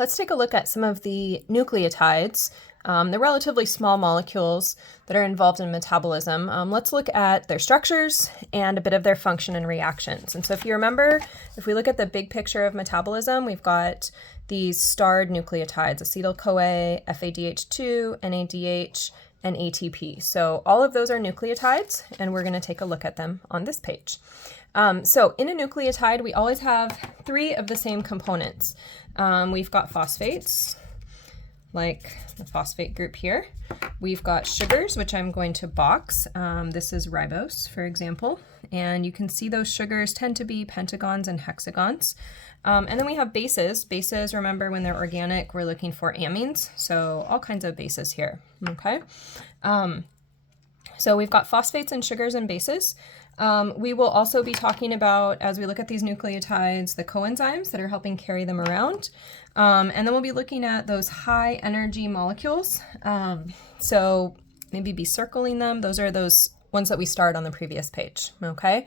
Let's take a look at some of the nucleotides, the relatively small molecules that are involved in metabolism. Let's look at their structures and a bit of their function and reactions. And so if you remember, if we look at the big picture of metabolism, we've got these starred nucleotides, acetyl-CoA, FADH2, NADH, and ATP. So all of those are nucleotides, and we're going to take a look at them on this page. So in a nucleotide, we always have three of the same components. We've got phosphates, like the phosphate group here. We've got sugars, which I'm going to box. This is ribose, for example. And you can see those sugars tend to be pentagons and hexagons. And then we have bases. Bases, remember, when they're organic, we're looking for amines. So all kinds of bases here, okay? So we've got phosphates and sugars and bases. We will also be talking about, as we look at these nucleotides, the coenzymes that are helping carry them around. And then we'll be looking at those high energy molecules. So maybe be circling them. Those are those ones that we started on the previous page, okay?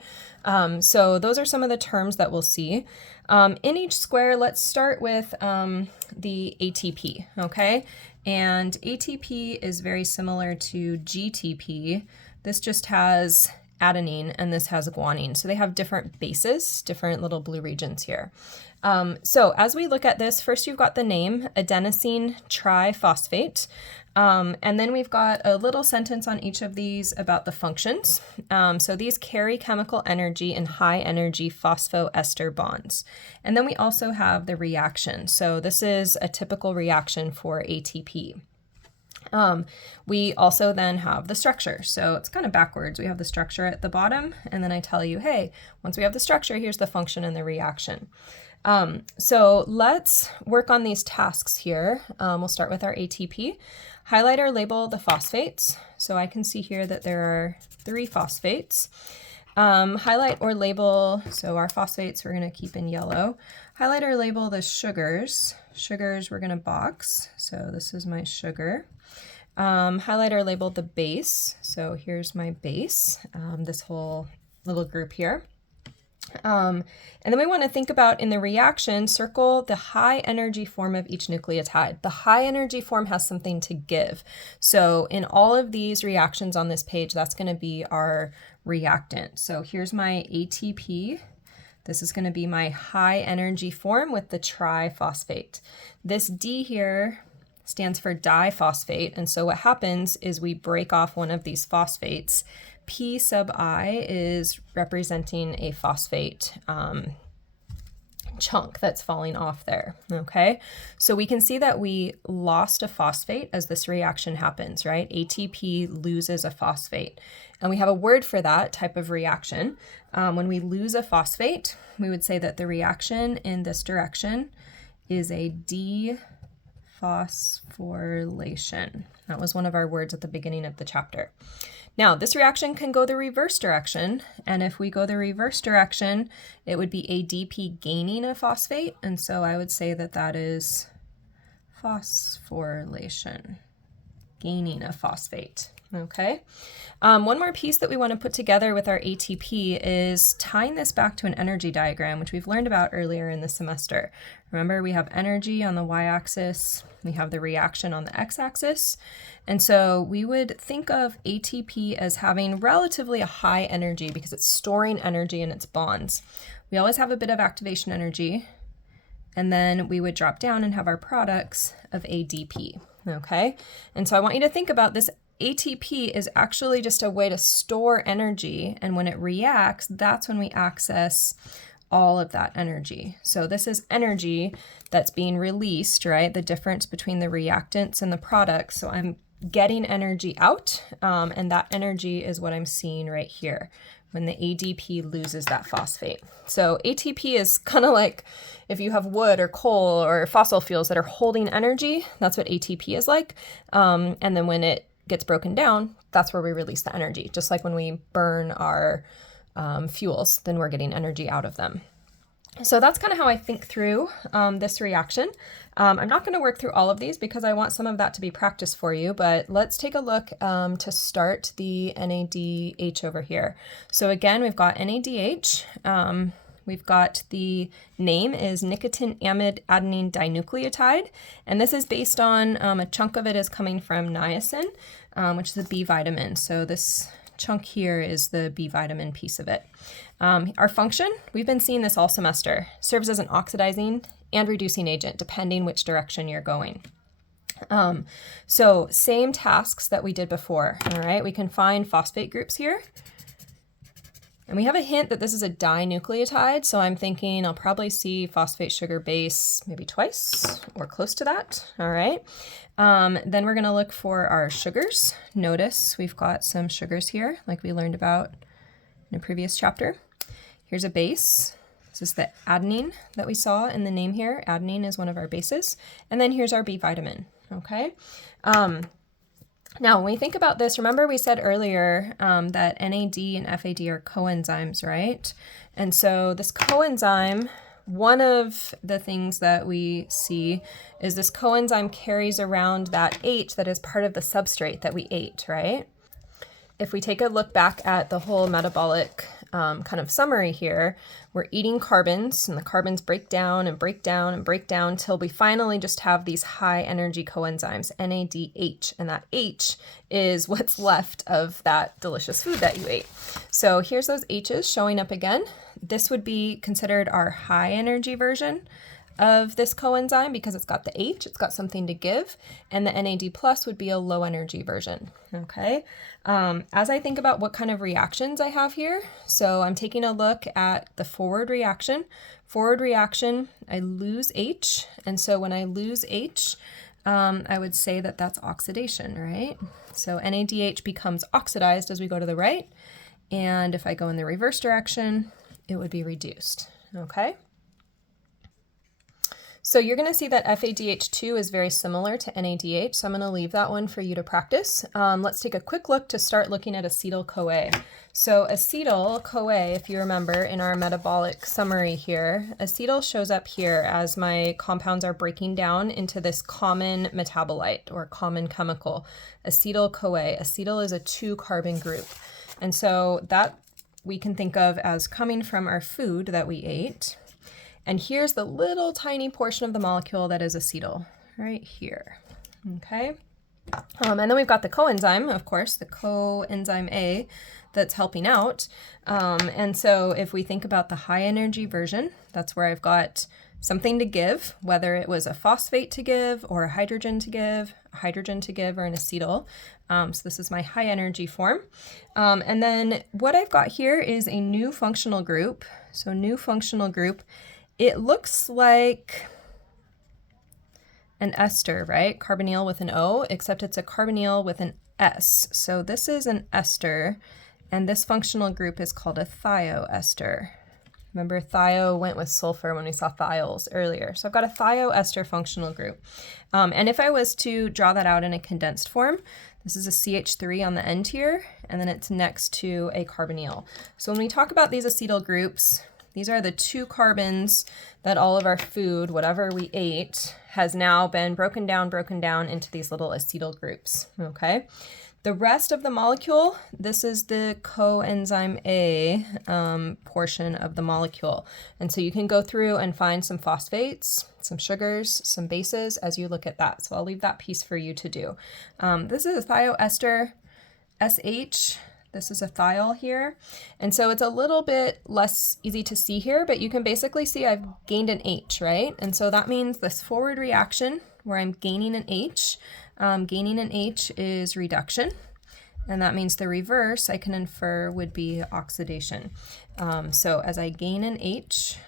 So those are some of the terms that we'll see. In each square, let's start with the ATP, okay? And ATP is very similar to GTP. This just has adenine and this has guanine. So they have different bases, different little blue regions here. So as we look at this, first you've got the name, adenosine triphosphate. And then we've got a little sentence on each of these about the functions. So these carry chemical energy in high energy phosphoester bonds. And then we also have the reaction. So this is a typical reaction for ATP. We also then have the structure. So it's kind of backwards. We have the structure at the bottom, and then I tell you, hey, once we have the structure, here's the function and the reaction. So let's work on these tasks here. We'll start with our ATP. Highlight or label the phosphates. So I can see here that there are 3 phosphates. Highlight or label, so our phosphates we're going to keep in yellow. Highlight or label the sugars. Sugars we're going to box. So this is my sugar. Highlight or label the base. So here's my base, this whole little group here. And then we want to think about in the reaction, circle the high energy form of each nucleotide. The high energy form has something to give. So in all of these reactions on this page, that's going to be our reactant. So here's my ATP. This is going to be my high energy form with the triphosphate. This D here stands for diphosphate. And so what happens is we break off one of these phosphates. P sub I is representing a phosphate chunk that's falling off there, okay? So we can see that we lost a phosphate as this reaction happens, right? ATP loses a phosphate. And we have a word for that type of reaction. When we lose a phosphate, we would say that the reaction in this direction is a dephosphorylation. That was one of our words at the beginning of the chapter. Now, this reaction can go the reverse direction, and if we go the reverse direction, it would be ADP gaining a phosphate, and so I would say that that is phosphorylation, gaining a phosphate, okay? One more piece that we want to put together with our ATP is tying this back to an energy diagram, which we've learned about earlier in the semester. Remember, we have energy on the y-axis, we have the reaction on the x-axis, and so we would think of ATP as having relatively a high energy because it's storing energy in its bonds. We always have a bit of activation energy, and then we would drop down and have our products of ADP, okay? And so I want you to think about this. ATP is actually just a way to store energy, and when it reacts, that's when we access all of that energy. So this is energy that's being released, right? The difference between the reactants and the products. So I'm getting energy out, and that energy is what I'm seeing right here when the ADP loses that phosphate. So ATP is kind of like if you have wood or coal or fossil fuels that are holding energy, that's what ATP is like. And then when it gets broken down, that's where we release the energy. Just like when we burn our fuels, then we're getting energy out of them. So that's kind of how I think through this reaction. I'm not going to work through all of these because I want some of that to be practice for you, but let's take a look to start the NADH over here. So again, we've got NADH. we've got the name is nicotine amide adenine dinucleotide, and this is based on a chunk of it is coming from niacin, which is a B vitamin. So this chunk here is the B vitamin piece of it. Our function, we've been seeing this all semester, serves as an oxidizing and reducing agent depending which direction you're going. So same tasks that we did before, all right? We can find phosphate groups here. And we have a hint that this is a dinucleotide, so I'm thinking I'll probably see phosphate sugar base maybe twice or close to that, all right? Then we're gonna look for our sugars. Notice we've got some sugars here, like we learned about in a previous chapter. Here's a base. This is the adenine that we saw in the name here. Adenine is one of our bases. And then here's our B vitamin, okay? Now, when we think about this, remember we said earlier that NAD and FAD are coenzymes, right? And so this coenzyme, one of the things that we see is this coenzyme carries around that H that is part of the substrate that we ate, right? If we take a look back at the whole metabolic kind of summary here, we're eating carbons, and the carbons break down and break down and break down till we finally just have these high energy coenzymes, NADH, and that H is what's left of that delicious food that you ate. So here's those H's showing up again. This would be considered our high energy version of this coenzyme because it's got the H, it's got something to give, and the NAD plus would be a low energy version, okay? As I think about what kind of reactions I have here, so I'm taking a look at the forward reaction. Forward reaction, I lose H, and so when I lose H, I would say that that's oxidation, right? So NADH becomes oxidized as we go to the right, and if I go in the reverse direction, it would be reduced, okay? So you're going to see that FADH2 is very similar to NADH, so I'm going to leave that one for you to practice. Let's take a quick look to start looking at acetyl-CoA. So acetyl-CoA, if you remember in our metabolic summary here, acetyl shows up here as my compounds are breaking down into this common metabolite or common chemical, acetyl-CoA. Acetyl is a 2-carbon group. And so that we can think of as coming from our food that we ate. And here's the little tiny portion of the molecule that is acetyl, right here, okay? And then we've got the coenzyme, of course, the coenzyme A that's helping out. And so if we think about the high energy version, that's where I've got something to give, whether it was a phosphate to give or a hydrogen to give, or an acetyl. So this is my high energy form. And then what I've got here is a new functional group. So new functional group. It looks like an ester, right? Carbonyl with an O, except it's a carbonyl with an S. So this is an ester, and this functional group is called a thioester. Remember, thio went with sulfur when we saw thiols earlier. So I've got a thioester functional group. And if I was to draw that out in a condensed form, this is a CH3 on the end here, and then it's next to a carbonyl. So when we talk about these acetyl groups, these are the 2 carbons that all of our food, whatever we ate, has now been broken down into these little acetyl groups, okay? The rest of the molecule, this is the coenzyme A portion of the molecule. And so you can go through and find some phosphates, some sugars, some bases as you look at that. So I'll leave that piece for you to do. This is a thioester SH. This is a thiol here. And so it's a little bit less easy to see here, but you can basically see I've gained an H, right? And so that means this forward reaction where I'm gaining an H is reduction. And that means the reverse I can infer would be oxidation. So as I gain an H,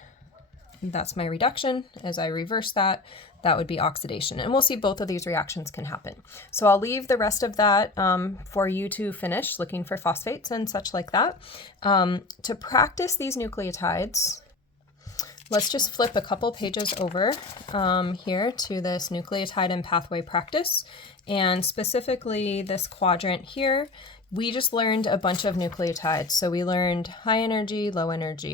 that's my reduction. As I reverse that, that would be oxidation. And we'll see both of these reactions can happen. So I'll leave the rest of that for you to finish looking for phosphates and such like that. To practice these nucleotides, let's just flip a couple pages over here to this nucleotide and pathway practice. And specifically this quadrant here, we just learned a bunch of nucleotides. So we learned high energy,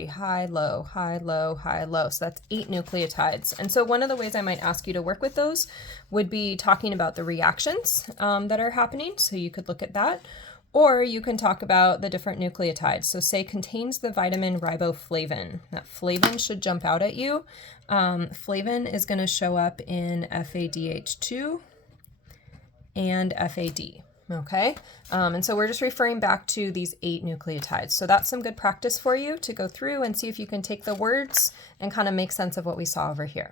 high, low, high, low, high, low. So that's 8 nucleotides. And so one of the ways I might ask you to work with those would be talking about the reactions that are happening. So you could look at that. Or you can talk about the different nucleotides. So say contains the vitamin riboflavin. That flavin should jump out at you. Flavin is going to show up in FADH2 and FAD. Okay, and so we're just referring back to these 8 nucleotides. So that's some good practice for you to go through and see if you can take the words and kind of make sense of what we saw over here.